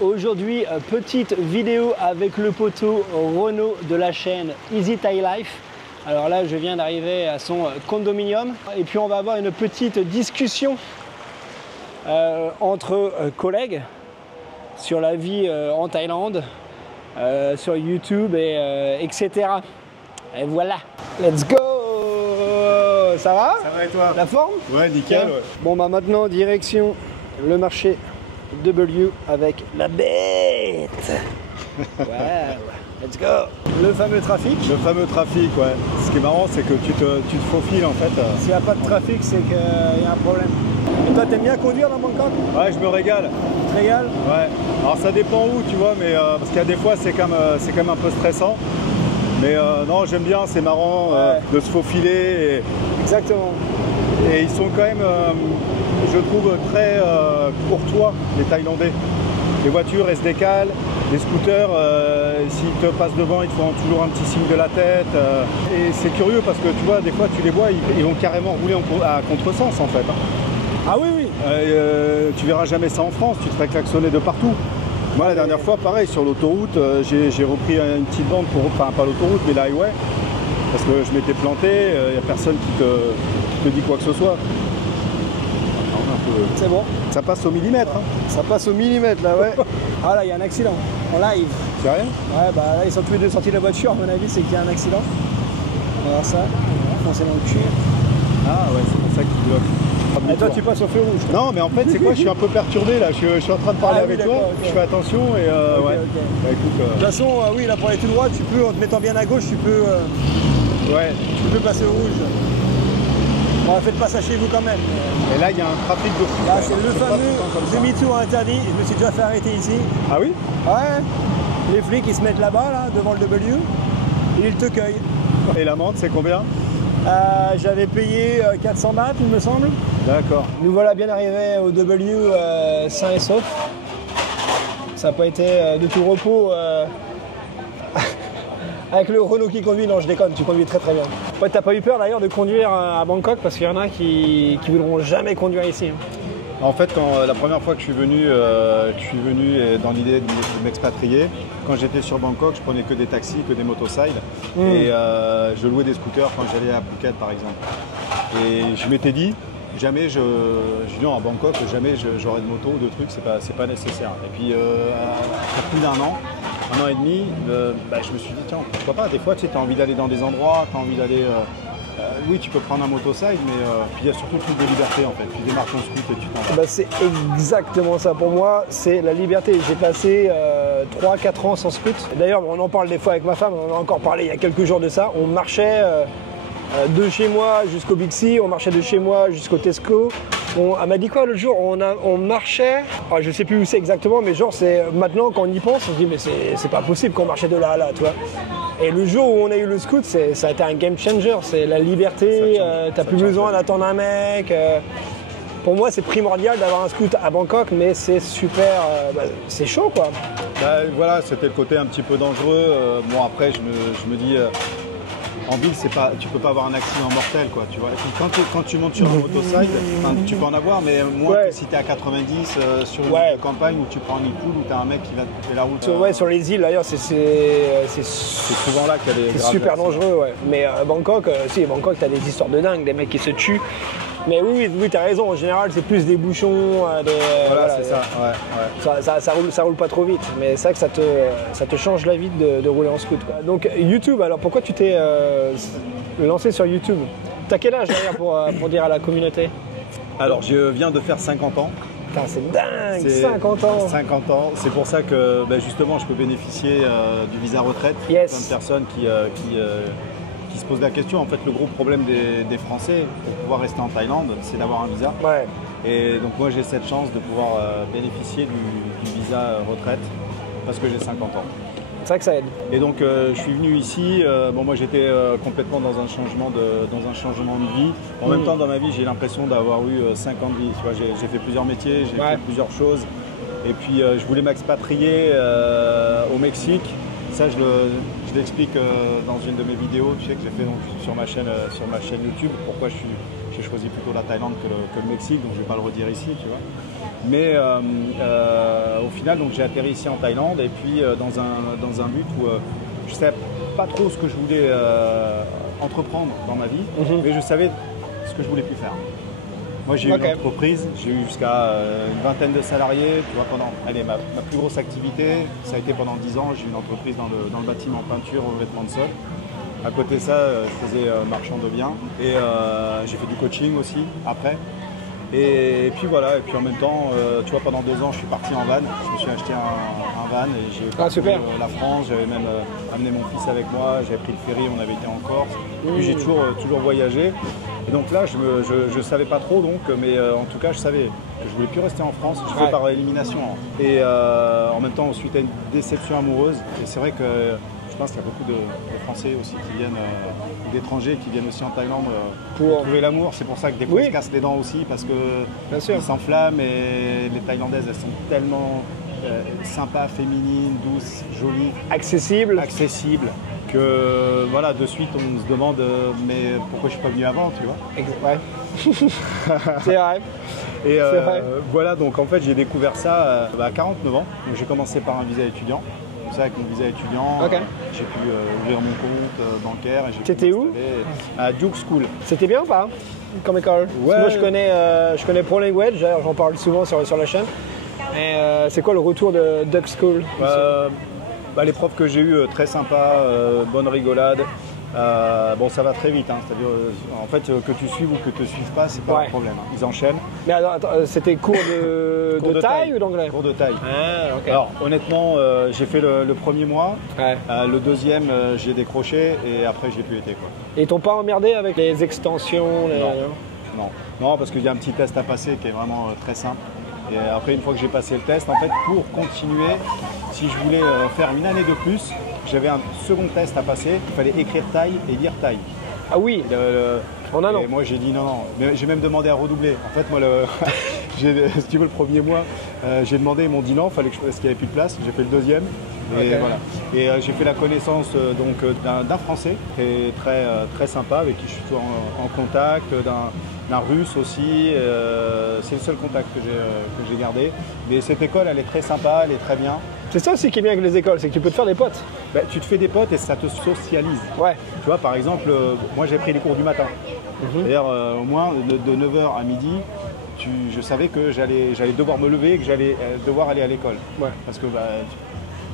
Aujourd'hui, petite vidéo avec le poteau Renaud de la chaîne Easy Thai Life. Alors là, je viens d'arriver à son condominium et puis on va avoir une petite discussion entre collègues sur la vie en Thaïlande, sur YouTube, etc. Et voilà, let's go! Ça va? Ça va et toi? La forme? Ouais, nickel. Ouais. Bon bah maintenant, direction le marché W avec la bête. Ouais, let's go. Le fameux trafic. Le fameux trafic, ouais. Ce qui est marrant, c'est que tu te faufiles en fait. S'il n'y a pas de trafic, c'est qu'il y a un problème. Et toi, t'aimes bien conduire dans Bangkok? Ouais, je me régale. Tu te régales? Ouais. Alors ça dépend où, tu vois, mais parce qu'il y a des fois, c'est quand même un peu stressant. Mais non, j'aime bien, c'est marrant de se faufiler. Exactement. Et ils sont quand même, je trouve, très courtois, les Thaïlandais. Les voitures, elles se décalent. Les scooters, s'ils te passent devant, ils te font toujours un petit signe de la tête. Et c'est curieux parce que tu vois, des fois, tu les vois, ils vont carrément rouler à contresens en fait. Ah oui, oui. Tu verras jamais ça en France, tu te ferais klaxonner de partout. Moi, la dernière fois, pareil, sur l'autoroute, j'ai repris une petite bande pour, enfin pas l'autoroute, mais l'highway, parce que je m'étais planté, il n'y a personne qui te dit quoi que ce soit. C'est bon. Ça passe au millimètre. Hein. Ça passe au millimètre là, ouais. Ah là, il y a un accident en live. C'est rien? Ouais, bah là, ils sont tous les deux sortis de la voiture, à mon avis, c'est qu'il y a un accident. On va voir ça. Foncé dans le cul. Ah ouais, c'est pour ça qu'ils bloquent. Et toi, tu passes au feu rouge. Non, mais en fait, c'est quoi? Je suis un peu perturbé là. Je suis en train de parler avec toi. Okay. Je fais attention et ouais. Okay. Bah, écoute, de toute façon, oui, là pour aller tout droit, tu peux, en te mettant bien à gauche, tu peux passer au rouge. Bon, faites pas ça chez vous quand même. Et là, il y a un trafic de fou. Là, c'est le fameux demi-tour interdit. Je me suis déjà fait arrêter ici. Ah oui? Ouais. Les flics, ils se mettent là-bas, là, devant le W, et ils te cueillent. Et l'amende, c'est combien? J'avais payé 400 bahts, il me semble. D'accord. Nous voilà bien arrivés au W sain et sauf. Ça n'a pas été de tout repos. Avec le Renault qui conduit, non je déconne, tu conduis très très bien. Ouais, t'as pas eu peur d'ailleurs de conduire à Bangkok parce qu'il y en a qui voudront jamais conduire ici. Hein. En fait, la première fois que je suis venu dans l'idée de m'expatrier. Quand j'étais sur Bangkok, je prenais que des taxis, que des motocycles. Et je louais des scooters quand j'allais à Phuket par exemple. Et je m'étais dit, jamais non, à Bangkok, jamais j'aurai de moto ou de trucs, c'est pas nécessaire. Et puis après plus d'un an et demi, je me suis dit, tiens, pourquoi pas, des fois tu sais, as envie d'aller dans des endroits, tu as envie d'aller... oui, tu peux prendre un motocycle, mais puis il y a surtout le truc de liberté en fait. Tu démarres ton scoot et tu t'en vas. C'est exactement ça. Pour moi, c'est la liberté. J'ai passé 3-4 ans sans scoot. D'ailleurs, on en parle des fois avec ma femme, on en a encore parlé il y a quelques jours de ça. On marchait de chez moi jusqu'au Big C, on marchait de chez moi jusqu'au Tesco. Elle m'a dit quoi l'autre jour? On marchait, je sais plus où c'est exactement, mais genre c'est maintenant quand on y pense, on se dit mais c'est pas possible qu'on marchait de là à là, tu vois. Et le jour où on a eu le scoot, ça a été un game changer, c'est la liberté, t'as plus besoin d'attendre un mec. Pour moi c'est primordial d'avoir un scoot à Bangkok, mais c'est super, c'est chaud quoi. Voilà, c'était le côté un petit peu dangereux. Bon après je me dis... En ville, tu peux pas avoir un accident mortel, quoi, tu vois. Et puis quand tu montes sur un motocycle, tu peux en avoir, mais moins que si tu es à 90 sur une campagne où tu prends une poule ou tu as un mec qui va te couper la route. Sur les îles, d'ailleurs, c'est souvent là qu'il y a des graves super dangereux, ouais. Mais Bangkok, Bangkok, tu as des histoires de dingue, des mecs qui se tuent. Mais oui, tu as raison, en général, c'est plus des bouchons. Voilà, c'est ça, ouais. Ça roule pas trop vite, mais c'est vrai que ça te change la vie de rouler en scoot, quoi. Donc, YouTube, alors pourquoi tu t'es lancé sur YouTube? T'as quel âge d'ailleurs pour dire à la communauté? Alors, je viens de faire 50 ans. Putain, c'est dingue, 50 ans. 50 ans, c'est pour ça que justement, je peux bénéficier du visa retraite. Yes. Plein de personnes qui se posent la question. En fait, le gros problème des Français pour pouvoir rester en Thaïlande, c'est d'avoir un visa. Ouais. Et donc moi, j'ai cette chance de pouvoir bénéficier du visa retraite parce que j'ai 50 ans. C'est vrai que ça aide. Et donc, je suis venu ici. Moi, j'étais complètement dans un changement de vie. En même temps, dans ma vie, j'ai l'impression d'avoir eu 5 ans de vie. Tu vois, j'ai fait plusieurs métiers, j'ai fait plusieurs choses. Et puis, je voulais m'expatrier au Mexique. Ça, je l'explique dans une de mes vidéos, tu sais, que j'ai fait donc, sur ma chaîne YouTube, pourquoi je j'ai choisi plutôt la Thaïlande que le Mexique, donc je ne vais pas le redire ici, tu vois. Mais au final, donc j'ai atterri ici en Thaïlande et puis dans un but où je ne savais pas trop ce que je voulais entreprendre dans ma vie, mais je savais ce que je voulais plus faire. Moi, j'ai eu une entreprise, j'ai eu jusqu'à une vingtaine de salariés. Tu vois, ma plus grosse activité, ça a été pendant 10 ans. J'ai eu une entreprise dans le bâtiment, peinture, revêtement de sol. À côté de ça, je faisais marchand de biens et j'ai fait du coaching aussi après. Et puis voilà, et puis en même temps, tu vois, pendant 2 ans, je suis parti en van. Je me suis acheté un van et j'ai parcouru la France. J'avais même amené mon fils avec moi. J'avais pris le ferry, on avait été en Corse. Et puis j'ai toujours voyagé. Et donc là, je savais pas trop, mais en tout cas, je savais que je voulais plus rester en France. Je fais par élimination. Et en même temps, suite à une déception amoureuse, et c'est vrai que je pense qu'il y a beaucoup de Français aussi qui viennent, d'étrangers qui viennent aussi en Thaïlande pour trouver l'amour. C'est pour ça que des fois ils se cassent les dents aussi parce qu'ils s'enflamment et les Thaïlandaises, elles sont tellement sympas, féminines, douces, jolies. Accessibles, que voilà, de suite on se demande mais pourquoi je suis pas venu avant, tu vois. C'est vrai. Et voilà, donc en fait j'ai découvert ça à 49 ans. Donc j'ai commencé par un visa étudiant. C'est ça, avec mon visa étudiant, j'ai pu ouvrir mon compte bancaire. C'était où? À Duke School. C'était bien ou pas comme école? Ouais. Moi je connais Pro Language, j'en parle souvent sur la chaîne. Et c'est quoi le retour de Duke School? Les profs que j'ai eus, très sympas, bonne rigolade. Bon, ça va très vite, hein. C'est-à-dire, en fait, que tu suives ou que tu ne suives pas, c'est pas un problème. Hein. Ils enchaînent. Mais attends, c'était cours de thaï ou d'anglais? Cours de thaï. Ah, ok. Alors, honnêtement, j'ai fait le premier mois. Le deuxième, j'ai décroché et après, j'ai plus été, quoi. Et ils t'ont pas emmerdé avec les extensions? Non, parce qu'il y a un petit test à passer qui est vraiment très simple. Et après, une fois que j'ai passé le test, en fait, pour continuer, si je voulais faire une année de plus, j'avais un second test à passer. Il fallait écrire thaï et lire thaï. Ah oui. En un an. Et moi, j'ai dit non. Mais j'ai même demandé à redoubler. En fait, moi, si tu veux, le premier mois, j'ai demandé, ils m'ont dit non, parce qu'il n'y avait plus de place. J'ai fait le deuxième. Et voilà. Et j'ai fait la connaissance d'un Français qui est très sympa, avec qui je suis toujours en contact, d'un Russe aussi. C'est le seul contact que j'ai gardé. Mais cette école, elle est très sympa, elle est très bien. C'est ça aussi qui est bien avec les écoles, c'est que tu peux te faire des potes. Tu te fais des potes et ça te socialise. Ouais. Tu vois, par exemple, moi j'ai pris les cours du matin. D'ailleurs, au moins de 9h à midi, je savais que j'allais devoir me lever et que j'allais devoir aller à l'école. Ouais. Parce que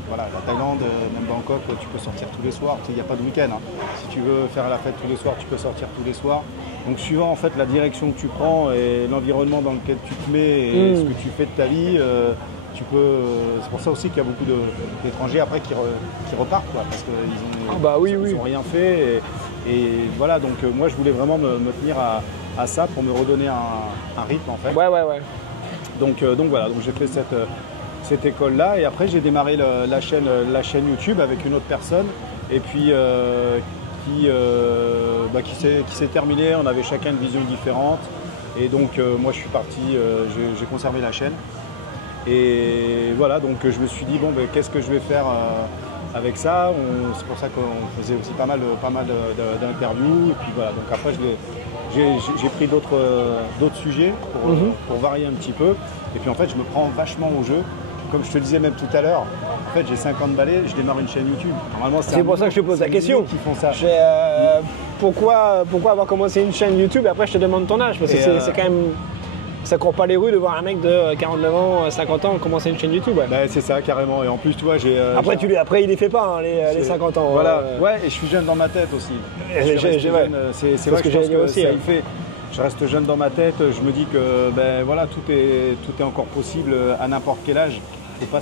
voilà, la Thaïlande, même Bangkok, tu peux sortir tous les soirs. Il n'y a pas de week-end. Hein. Si tu veux faire la fête tous les soirs, tu peux sortir tous les soirs. Donc suivant en fait la direction que tu prends et l'environnement dans lequel tu te mets et ce que tu fais de ta vie, c'est pour ça aussi qu'il y a beaucoup d'étrangers après qui repartent, quoi, parce qu'ils n'ont rien fait. Et voilà, donc moi je voulais vraiment me tenir à ça pour me redonner un rythme en fait. Ouais. Donc voilà, donc j'ai fait cette école-là et après j'ai démarré la chaîne YouTube avec une autre personne et puis qui s'est terminée. On avait chacun une vision différente et donc moi je suis parti, j'ai conservé la chaîne. Et voilà, donc je me suis dit, qu'est-ce que je vais faire avec ça? C'est pour ça qu'on faisait aussi pas mal d'interviews. Et puis voilà, donc après j'ai pris d'autres sujets pour varier un petit peu. Et puis en fait, je me prends vachement au jeu. Comme je te le disais même tout à l'heure, en fait j'ai 50 balais, je démarre une chaîne YouTube. Normalement, c'est pour ça que je te pose la question. Qui font ça. Pourquoi avoir commencé une chaîne YouTube et après je te demande ton âge? Parce que c'est quand même... Ça court pas les rues de voir un mec de 49 ans, 50 ans commencer une chaîne YouTube. Ouais. C'est ça, carrément. Et en plus, tu vois, Après, il les fait pas, hein, les 50 ans. Voilà. Ouais, et je suis jeune dans ma tête aussi. C'est vrai que je pense que ça y fait. Je reste jeune dans ma tête. Je me dis que tout est encore possible à n'importe quel âge. Faut pas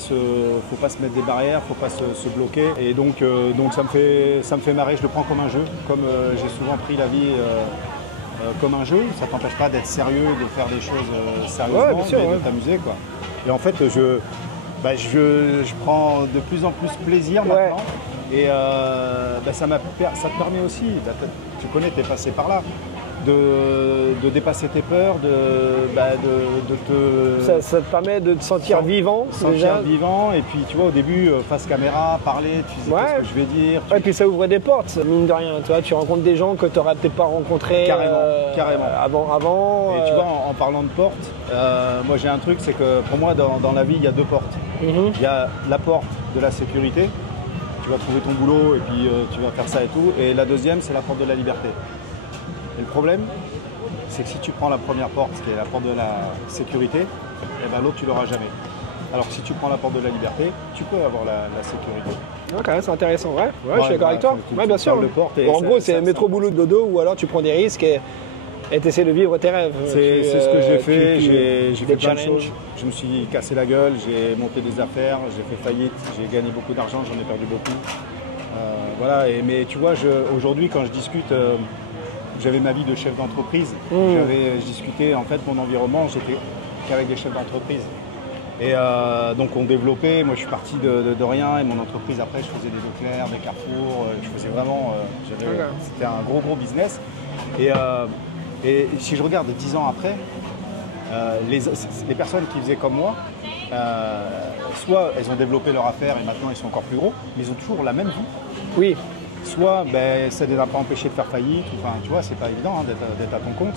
se mettre des barrières, faut pas se bloquer. Et donc ça me fait marrer. Je le prends comme un jeu, comme j'ai souvent pris la vie. Comme un jeu, ça t'empêche pas d'être sérieux, de faire des choses sérieusement, de t'amuser, quoi. Et en fait, je prends de plus en plus plaisir maintenant. Et ça te permet aussi, tu connais, tu es passé par là. de dépasser tes peurs, de te Ça te permet de te sentir vivant, sentir vivant. Et puis tu vois, au début, face caméra, parler, tu disais qu'est-ce que je vais dire. Et puis ça ouvre des portes, mine de rien. Tu vois, tu rencontres des gens que tu n'aurais peut-être pas rencontrés avant. Et tu vois, en parlant de portes, moi j'ai un truc, c'est que pour moi, dans la vie, il y a deux portes. Il y a la porte de la sécurité. Tu vas trouver ton boulot et puis tu vas faire ça et tout. Et la deuxième, c'est la porte de la liberté. Et le problème, c'est que si tu prends la première porte, qui est la porte de la sécurité, et ben l'autre, tu l'auras jamais. Alors que si tu prends la porte de la liberté, tu peux avoir la sécurité. Ok, c'est intéressant, ouais, je suis d'accord avec toi. Ouais, bien sûr. En gros, c'est métro, boulot, dodo, ou alors tu prends des risques et tu essaies de vivre tes rêves. C'est ce que j'ai fait, j'ai fait plein de choses. Je me suis cassé la gueule, j'ai monté des affaires, j'ai fait faillite, j'ai gagné beaucoup d'argent, j'en ai perdu beaucoup. Voilà, mais tu vois, aujourd'hui quand je discute, j'avais ma vie de chef d'entreprise, je discutais en fait mon environnement, j'étais qu'avec des chefs d'entreprise. Et donc on développait, moi je suis parti de rien et mon entreprise après je faisais des Leclerc, des Carrefour, je faisais vraiment, c'était un gros business. Et si je regarde 10 ans après, les personnes qui faisaient comme moi, soit elles ont développé leur affaire et maintenant ils sont encore plus gros, mais ils ont toujours la même vie. Oui. Soit ça ne les a pas empêchés de faire faillite, enfin tu vois, c'est pas évident d'être à ton compte.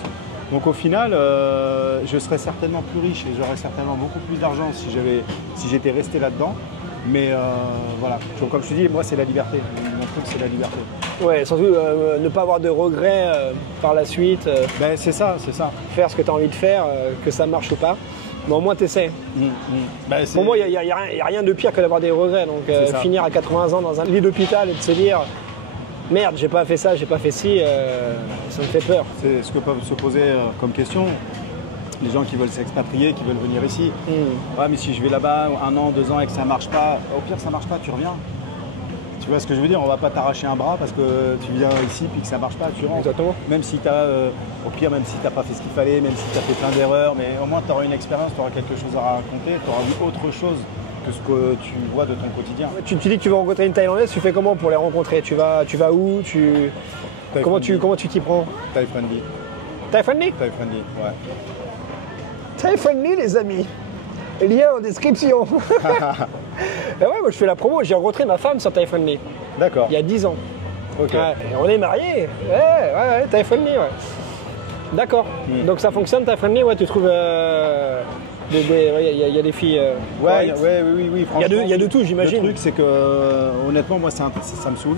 Donc au final, je serais certainement plus riche et j'aurais certainement beaucoup plus d'argent si j'étais resté là-dedans. Mais voilà, donc, comme je te dis, moi c'est la liberté. Mon truc c'est la liberté. Ouais, surtout ne pas avoir de regrets par la suite. C'est ça. Faire ce que tu as envie de faire, que ça marche ou pas. Mais au moins tu essaies. Pour moi, il n'y a rien de pire que d'avoir des regrets. Donc finir à 80 ans dans un lit d'hôpital et de se dire merde, j'ai pas fait ça, j'ai pas fait ci, ça me fait peur. C'est ce que peuvent se poser comme question les gens qui veulent s'expatrier, qui veulent venir ici. Ouais, mais si je vais là-bas 1 an, 2 ans et que ça marche pas, au pire ça marche pas, tu reviens. Tu vois ce que je veux dire? On va pas t'arracher un bras parce que tu viens ici puis que ça marche pas, tu rentres. Exactement. Même si tu as, au pire, même si tu n'as pas fait ce qu'il fallait, même si tu as fait plein d'erreurs, mais au moins tu auras une expérience, tu auras quelque chose à raconter, tu auras vu autre chose que ce que tu vois de ton quotidien. Tu dis que tu vas rencontrer une Thaïlandaise, tu fais comment pour les rencontrer? Tu vas où? Comment tu t'y prends? Thai friendly. Thai friendly? Thai friendly, ouais. Thai friendly, les amis. Lien en description. Et ouais, moi je fais la promo, j'ai rencontré ma femme sur Thai friendly. D'accord. Il y a 10 ans. Ok. Ouais, et on est mariés. Ouais, Thai friendly, ouais. D'accord. Donc ça fonctionne, Thai friendly, ouais, tu trouves. Il y a des filles. Oui, franchement. Il y a de tout, j'imagine. Le truc, c'est que honnêtement, moi, ça me saoule.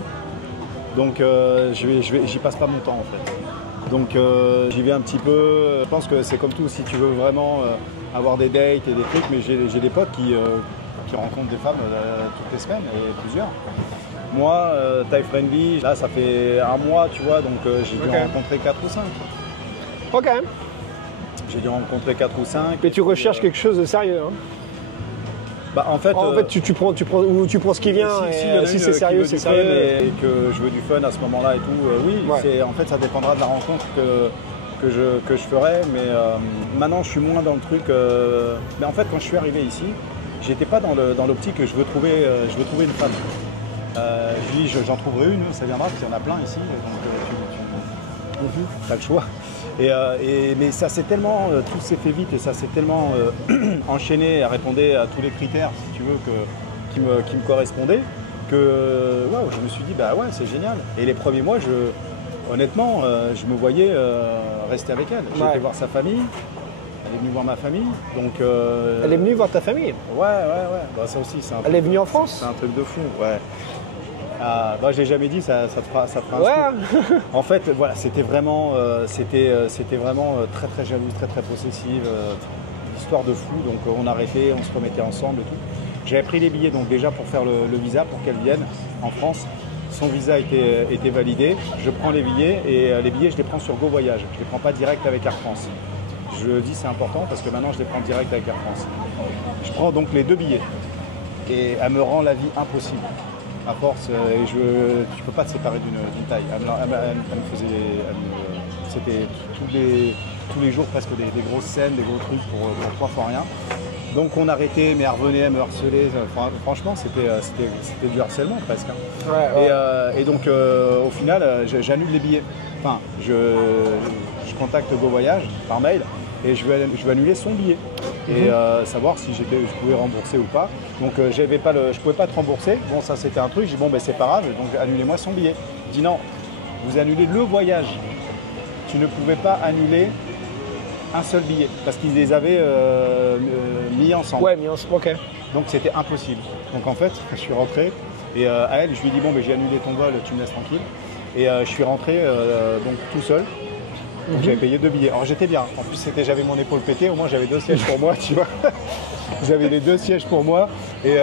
Donc, j'y passe pas mon temps en fait. Donc, j'y vais un petit peu. Je pense que c'est comme tout, si tu veux vraiment avoir des dates et des trucs, mais j'ai des potes qui rencontrent des femmes toutes les semaines et plusieurs. Moi, Thai friendly, là, ça fait 1 mois, tu vois, donc j'ai dû en rencontrer 4 ou 5. Ok. J'ai dû rencontrer 4 ou 5. Mais tu recherches quelque chose de sérieux, hein? En fait, tu prends ce qui vient, si c'est sérieux, c'est sérieux. Et que je veux du fun à ce moment-là et tout, oui, ouais. En fait, ça dépendra de la rencontre que je ferai. Mais maintenant, je suis moins dans le truc. Mais en fait, quand je suis arrivé ici, j'étais pas dans l'optique que je veux trouver une femme. Je dis, j'en trouverai une, ça viendra, parce qu'il y en a plein ici. Donc, t'as le choix. Mais ça s'est tellement, tout s'est fait vite et ça s'est tellement enchaîné, répondait à tous les critères, si tu veux, qui me correspondaient, que je me suis dit, bah ouais, c'est génial. Et les premiers mois, honnêtement, je me voyais rester avec elle. J'ai été voir sa famille, elle est venue voir ma famille. Donc, elle est venue voir ta famille? Ouais. Bah, ça aussi, c'est un truc. Elle est venue en France? C'est un truc de fou, ouais. Je l'ai jamais dit, ça te fera un scoop. En fait, voilà, c'était vraiment très très jalouse, très très possessive, histoire de fou. Donc on arrêtait, on se remettait ensemble et tout. J'avais pris les billets donc déjà pour faire le visa pour qu'elle vienne en France. Son visa était validé. Je prends les billets et les billets je les prends sur Go Voyage. Je les prends pas direct avec Air France. Je dis c'est important parce que maintenant je les prends direct avec Air France. Je prends donc les 2 billets et elle me rend la vie impossible. À force, et tu peux pas te séparer d'une taille. C'était tous les jours presque des grosses scènes, des gros trucs pour 3 fois rien. Donc on arrêtait, mais elle revenait, elle me harcelait. Franchement, c'était du harcèlement presque. Hein. Et donc au final, j'annule les billets. Enfin, contacte Go Voyage par mail et je vais annuler son billet et savoir si je pouvais rembourser ou pas. Donc je pouvais pas te rembourser. Bon, ça c'était un truc. J'ai dit bon, ben c'est pas grave, donc annulez-moi son billet. Il dit non, vous annulez le voyage. Tu ne pouvais pas annuler un seul billet parce qu'ils les avaient mis ensemble. Ouais, mis ensemble, ok. Donc c'était impossible. Donc en fait, je suis rentré et à elle, je lui ai dit bon, ben j'ai annulé ton vol, tu me laisses tranquille. Et je suis rentré donc tout seul. Donc j'avais payé 2 billets. Alors j'étais bien. En plus j'avais mon épaule pétée. Au moins j'avais 2 sièges pour moi, tu vois. J'avais les 2 sièges pour moi et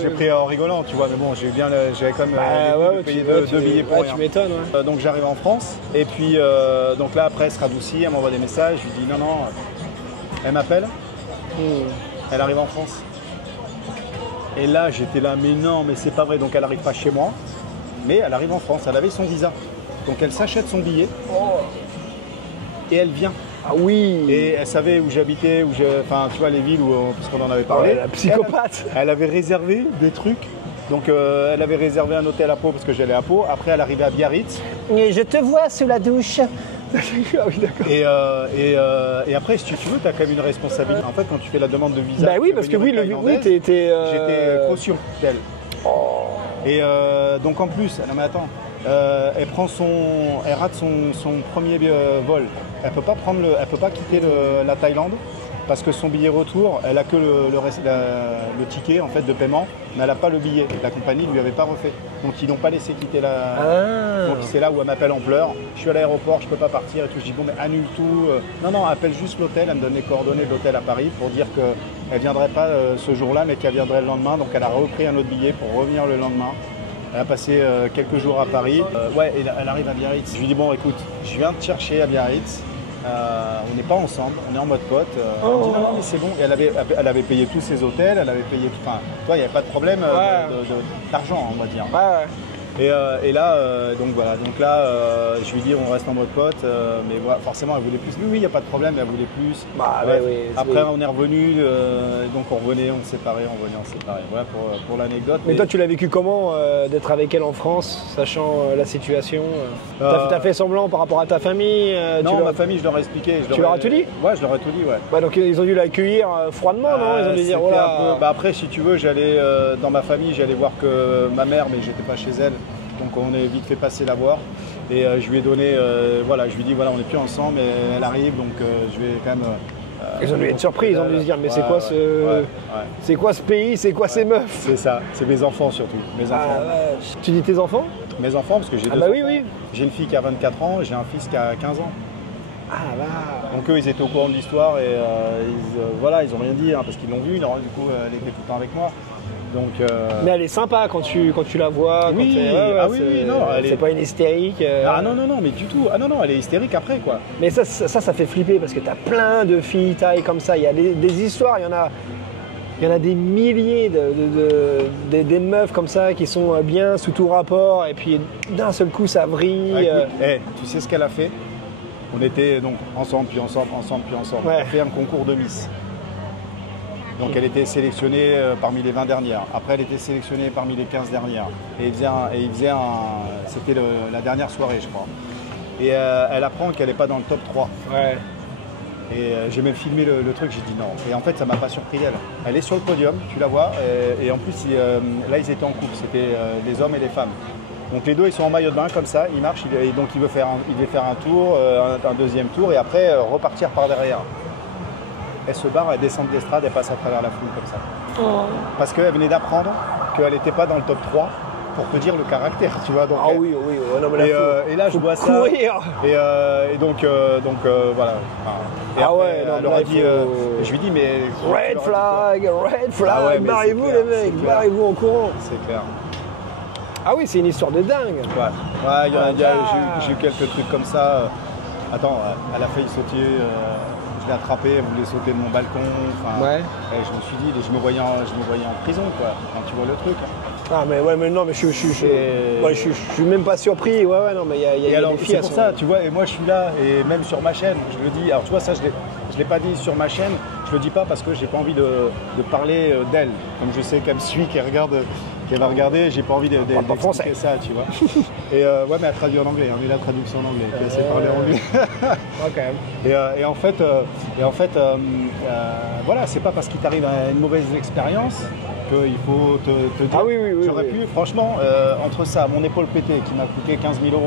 j'ai pris en rigolant, tu vois. Mais bon, j'avais quand même payé 2 billets pour rien. Tu m'étonnes. Ouais. Donc j'arrive en France et puis donc là après elle se radoucit, elle m'envoie des messages. Je lui dis non. Elle m'appelle. Elle arrive en France. Et là j'étais là, mais non, mais c'est pas vrai. Donc elle arrive pas chez moi, mais elle arrive en France. Elle avait son visa. Donc elle s'achète son billet. Et elle vient. Ah oui. Et elle savait où j'habitais, enfin tu vois les villes parce qu'on en avait parlé. Ouais, la psychopathe. Elle avait réservé des trucs. Donc elle avait réservé un hôtel à Pau parce que j'allais à Pau. Après elle arrivait à Biarritz. Et je te vois sous la douche. Ah oui, d'accord. Et après, si tu veux, tu as quand même une responsabilité. En fait, quand tu fais la demande de visa. Bah oui, parce que oui, j'étais caution d'elle. Et donc en plus, non mais attends. Elle rate son premier vol. Elle peut pas quitter la Thaïlande parce que son billet retour, elle a que le ticket en fait de paiement, mais elle n'a pas le billet. La compagnie ne lui avait pas refait, donc ils n'ont pas laissé quitter Donc c'est là où elle m'appelle en pleurs. Je suis à l'aéroport, je peux pas partir et tout. Je dis bon mais annule tout. Non, appelle juste l'hôtel. Elle me donne les coordonnées de l'hôtel à Paris pour dire qu'elle viendrait pas ce jour-là, mais qu'elle viendrait le lendemain. Donc elle a repris un autre billet pour revenir le lendemain. Elle a passé quelques jours à Paris. Et elle arrive à Biarritz. Je lui dis bon écoute, je viens te chercher à Biarritz. On n'est pas ensemble, on est en mode pote. Elle me dit non mais c'est bon. Et elle avait payé tous ses hôtels, elle avait payé tout. Enfin, toi il n'y avait pas de problème d'argent, on va dire. Ouais. Et là, donc voilà, donc là, je lui dis on reste en mode pote, mais voilà, forcément elle voulait plus. Oui, il n'y a pas de problème, mais elle voulait plus. Après on est revenu, donc on revenait, on se séparait, on revenait, on se séparait. Voilà pour l'anecdote. Mais toi tu l'as vécu comment d'être avec elle en France, sachant la situation T'as fait semblant par rapport à ta famille Non, ma famille je leur ai expliqué. Tu leur as tout dit? Ouais, je leur ai tout dit, ouais. Bah, donc ils ont dû l'accueillir froidement, non? Ils ont dû dire voilà. Après si tu veux, j'allais dans ma famille, j'allais voir que ma mère, mais j'étais pas chez elle. Donc on est vite fait passer la voir et je lui ai donné, je lui ai dit voilà on n'est plus ensemble et elle arrive donc je vais quand même... ils ont dû être surpris, ils ont dû se dire mais c'est quoi c'est quoi ce pays, c'est quoi ces meufs? C'est ça, c'est mes enfants surtout, mes enfants. Tu dis tes enfants? Mes enfants parce que j'ai deux enfants. Oui. J'ai une fille qui a 24 ans et j'ai un fils qui a 15 ans. Donc eux ils étaient au courant de l'histoire et ils ont rien dit parce qu'ils l'ont vu, du coup elle était tout le temps avec moi. Donc, mais elle est sympa quand tu la vois. Oui, c'est pas une hystérique. Non, mais du tout. Ah non, elle est hystérique après quoi. Mais ça fait flipper parce que t'as plein de filles taille comme ça. Il y a des histoires, il y en a des milliers des meufs comme ça qui sont bien sous tout rapport et puis d'un seul coup ça vrille. Tu sais ce qu'elle a fait? On était donc ensemble. Ouais. Elle a fait un concours de Miss. Donc elle était sélectionnée parmi les 20 dernières. Après elle était sélectionnée parmi les 15 dernières. Et c'était la dernière soirée je crois. Et elle apprend qu'elle n'est pas dans le top 3. Ouais. Et j'ai même filmé le truc, j'ai dit non. Et en fait ça m'a pas surpris elle. Elle est sur le podium, tu la vois. Et en plus là ils étaient en couple, c'était les hommes et les femmes. Donc les deux ils sont en maillot de bain comme ça, ils marchent, donc il veut faire un tour, un deuxième tour et après repartir par derrière. Elle se barre, elle descend de l'estrade, elle passe à travers la foule comme ça. Parce qu'elle venait d'apprendre qu'elle n'était pas dans le top 3 pour te dire le caractère, tu vois. Donc, oui, non, mais et là je vois ça. Courir. Et donc voilà. Et après, elle aurait dit, je lui dis mais... Red flag, barrez-vous les mecs, barrez-vous en courant. C'est clair. Ah oui, c'est une histoire de dingue. Ouais, j'ai eu quelques trucs comme ça. Attends, elle a failli sauter... Je l'ai attrapé, elle voulait sauter de mon balcon. Je me suis dit, je me voyais en prison, quoi, quand tu vois le truc. Mais je suis même pas surpris. Non, mais il y a des filles. C'est pour ça, tu vois, et moi je suis là, et même sur ma chaîne, je le dis. Alors tu vois, ça je l'ai pas dit sur ma chaîne, Je le dis pas parce que j'ai pas envie de parler d'elle. Comme je sais qu'elle me suit, qu'elle va regarder, j'ai pas envie d'expliquer ça, tu vois. Et ouais, mais elle traduit en anglais, on est la traduction en anglais, elle sait parler anglais. Ok. Et en fait, voilà, c'est pas parce qu'il t'arrive une mauvaise expérience qu'il faut te dire. Ah oui, J'aurais pu, franchement, entre ça, mon épaule pétée qui m'a coûté 15 000 €,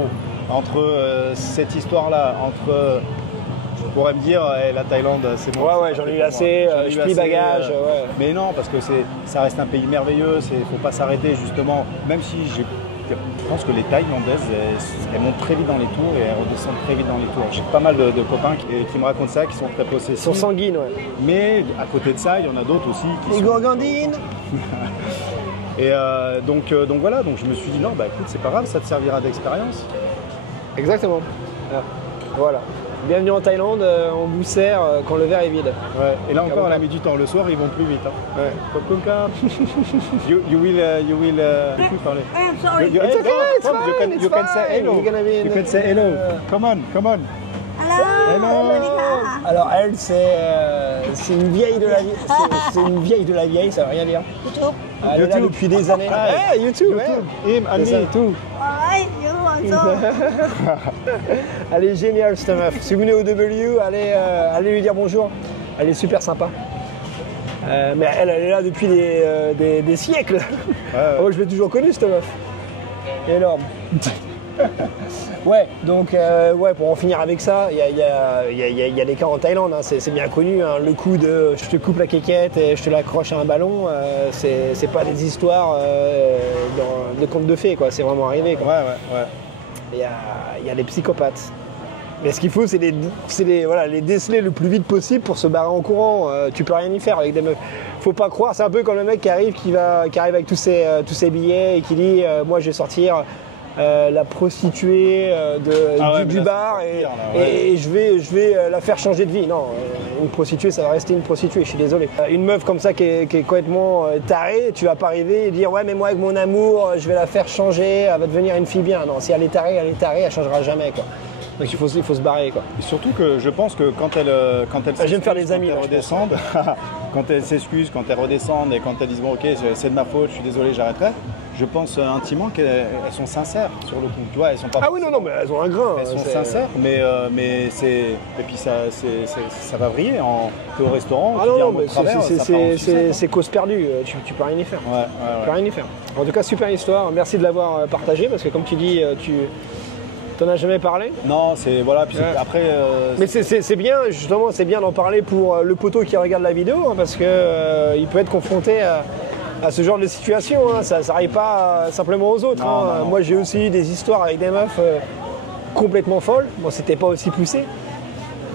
entre cette histoire-là, entre. Je pourrais me dire, la Thaïlande, c'est bon. Ouais, j'en ai eu assez, je plie bagage. Ouais. Mais non, parce que ça reste un pays merveilleux, il ne faut pas s'arrêter justement, même si je pense que les Thaïlandaises, elles montent très vite dans les tours et elles redescendent très vite dans les tours. J'ai pas mal de copains qui me racontent ça, qui sont très possessifs. Ils sont sanguines, ouais. Mais à côté de ça, il y en a d'autres aussi qui les sont... gourgandines. Et donc voilà, donc je me suis dit non, bah écoute, c'est pas grave, ça te servira d'expérience. Exactement. Voilà. Bienvenue en Thaïlande, on vous sert quand le verre est vide. Ouais. Et là encore, elle a mis du temps. Le soir, ils vont plus vite. Hein. Ouais. Popcorn. you will parler. I'm sorry. It's okay, it's fine, you can say hello. You're gonna be in- You can say hello. Come on. Hello. Alors elle, c'est une vieille de la vieille. C'est une vieille de la vieille, ça veut rien dire. YouTube. Elle est là depuis des années. Ah, hey, YouTube, Him and C'est ça. me too. Alright, you also. Elle est géniale cette meuf. Si vous venez au W, allez lui dire bonjour. Elle est super sympa. Mais elle est là depuis des siècles. Ouais. Oh, je l'ai toujours connue cette meuf. Énorme. Ouais, donc ouais, pour en finir avec ça, il y a des cas en Thaïlande, hein, c'est bien connu, hein, le coup de je te coupe la quéquette et je te l'accroche à un ballon, c'est pas des histoires de contes de fées, quoi, c'est vraiment arrivé. Quoi. Ouais. Il y a des psychopathes. Mais ce qu'il faut, c'est les déceler le plus vite possible pour se barrer en courant. Tu peux rien y faire avec des meufs. Faut pas croire, c'est un peu comme le mec qui arrive avec tous ses billets et qui dit moi je vais sortir la prostituée du bar et je vais la faire changer de vie. Non, une prostituée, ça va rester une prostituée, je suis désolé. Une meuf comme ça qui est complètement tarée, tu vas pas arriver et dire ouais mais moi avec mon amour, je vais la faire changer, elle va devenir une fille bien. Non, si elle est tarée, elle changera jamais, quoi. Donc il faut se barrer, quoi. Et surtout que je pense que quand elle je vais me faire des amis, quand elle redescende, quand elle s'excuse, quand elle redescende et quand elle dit bon ok c'est de ma faute, je suis désolé, j'arrêterai. Je pense intimement qu'elles sont sincères sur le coup. Tu vois, elles sont pas. Ah oui non mais elles ont un grain. Elles sont sincères, mais c'est et puis ça va vriller. T'es au restaurant, ah tu dis un non mot de travers, ça part en sucette, c'est cause perdue. Tu peux rien y faire. Ouais. Tu peux rien y faire. En tout cas super histoire. Merci de l'avoir partagé parce que comme tu dis T'en as jamais parlé? Non, c'est voilà. Puis après. Mais c'est bien, justement, c'est bien d'en parler pour le poteau qui regarde la vidéo, hein, parce que il peut être confronté à ce genre de situation. Hein. Ça n'arrive pas simplement aux autres. Non. Moi, j'ai aussi eu des histoires avec des meufs complètement folles. Bon, c'était pas aussi poussé.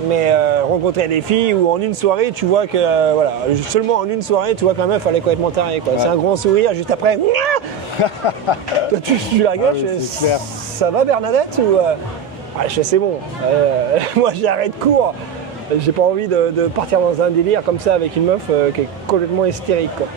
Mais rencontrer des filles où en une soirée, tu vois que, seulement en une soirée, tu vois que la meuf, elle est complètement tarée. Quoi. Ouais. C'est un grand sourire, juste après, toi, tu la gueules, c'est clair. Ça va Bernadette ou je sais, c'est bon. Moi, j'arrête court. J'ai pas envie de partir dans un délire comme ça avec une meuf qui est complètement hystérique. Quoi.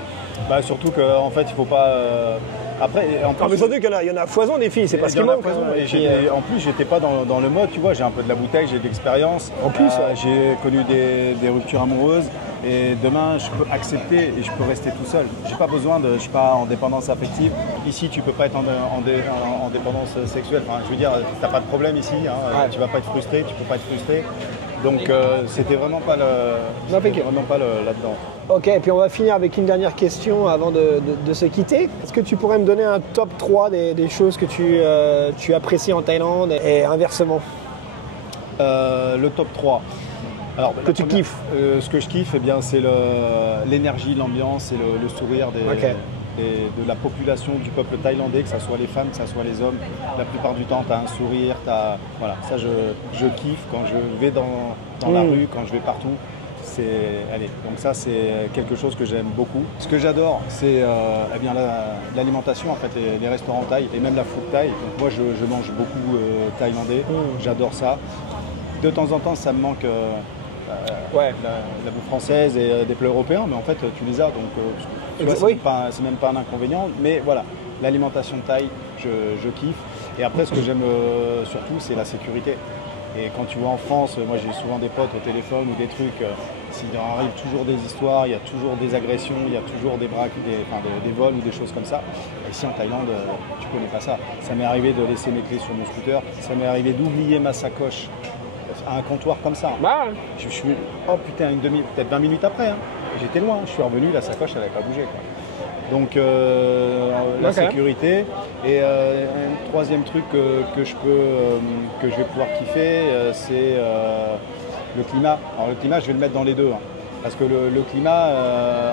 Bah, surtout qu'en fait, il faut pas. Après, en plus, mais surtout qu'il y en a foison des filles, c'est parce qu'il manque. En plus, j'étais pas dans le mode, tu vois, j'ai un peu de la bouteille, j'ai de l'expérience. En plus, j'ai connu des ruptures amoureuses et demain, je peux accepter et je peux rester tout seul. J'ai pas besoin je suis pas en dépendance affective. Ici, tu peux pas être en dépendance sexuelle. Enfin, je veux dire, t'as pas de problème ici. Hein, tu vas pas être frustré, tu peux pas être frustré. Donc c'était vraiment pas là-dedans. Ok, et puis on va finir avec une dernière question avant de se quitter. Est-ce que tu pourrais me donner un top 3 des choses que tu apprécies en Thaïlande et inversement? Le top 3. Alors, que tu kiffes? Ce que je kiffe, eh bien, c'est l'énergie, l'ambiance et le sourire de la population du peuple thaïlandais, que ce soit les femmes, que ce soit les hommes. La plupart du temps, tu as un sourire, voilà, ça je kiffe quand je vais dans la rue, quand je vais partout. Donc ça, c'est quelque chose que j'aime beaucoup. Ce que j'adore, c'est l'alimentation, en fait, les restaurants thaï et même la food thaï. Donc moi, je mange beaucoup thaïlandais, j'adore ça. De temps en temps, ça me manque la bouffe française et des plats européens, mais en fait, tu les as, donc tu vois, c'est même pas un inconvénient. Mais voilà, l'alimentation thaï, je kiffe. Et après, ce que j'aime surtout, c'est la sécurité. Et quand tu vas en France, moi j'ai souvent des potes au téléphone ou des trucs, s'il arrive toujours des histoires, il y a toujours des agressions, il y a toujours des braques, des vols ou des choses comme ça. Et ici en Thaïlande, tu connais pas ça. Ça m'est arrivé de laisser mes clés sur mon scooter, ça m'est arrivé d'oublier ma sacoche à un comptoir comme ça. Bah, Je suis, oh putain, peut-être 20 minutes après. Hein. J'étais loin, je suis revenu, la sacoche elle n'avait pas bougé. Quoi. Donc la sécurité. Et un troisième truc que je vais pouvoir kiffer, c'est le climat. Alors le climat, je vais le mettre dans les deux. Hein. Parce que le climat,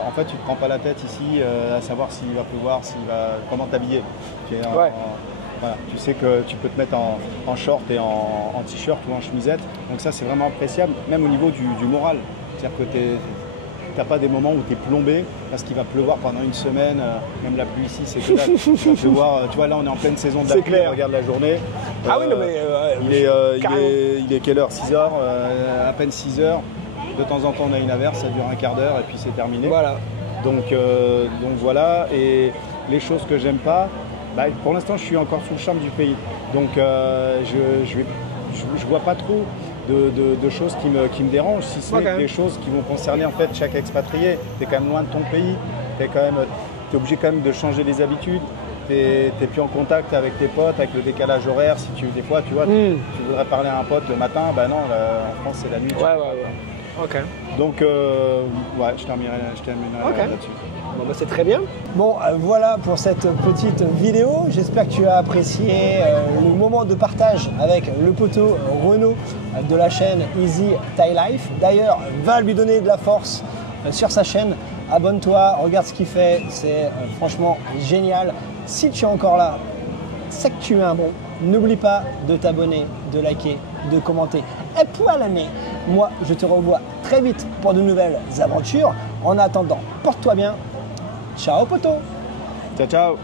en fait, tu ne te prends pas la tête ici à savoir s'il va pleuvoir, comment t'habiller. Voilà, tu sais que tu peux te mettre en short et en t-shirt ou en chemisette. Donc ça, c'est vraiment appréciable, même au niveau du moral. C'est-à-dire que tu n'as pas des moments où tu es plombé parce qu'il va pleuvoir pendant une semaine. Même la pluie ici, c'est que dalle. Il va pleuvoir. Tu vois, là, on est en pleine saison de la pluie. Clair. Regarde la journée. Ah oui, non, mais il est quelle heure? 6 heures, à peine 6 heures. De temps en temps, on a une averse, ça dure un quart d'heure et puis c'est terminé. Voilà. Donc voilà. Et les choses que j'aime pas, bah, pour l'instant, je suis encore sous le charme du pays. Donc je vois pas trop de choses qui me dérangent, si ce n'est des choses qui vont concerner en fait chaque expatrié. Tu es quand même loin de ton pays, tu es obligé quand même de changer les habitudes. Tu n'es plus en contact avec tes potes, avec le décalage horaire. Si des fois, tu vois, tu voudrais parler à un pote le matin, bah non, en France c'est la nuit. Ok. Donc, je terminerai là-dessus. Bon, bah, c'est très bien. Bon, voilà pour cette petite vidéo. J'espère que tu as apprécié le moment de partage avec le poteau Renaud de la chaîne Easy Thai Life. D'ailleurs, va lui donner de la force sur sa chaîne. Abonne-toi, regarde ce qu'il fait. C'est franchement génial. Si tu es encore là, c'est que tu es un bon. N'oublie pas de t'abonner, de liker, de commenter. Et pour l'année, moi, je te revois très vite pour de nouvelles aventures. En attendant, porte-toi bien. Ciao, poto. Ciao, ciao.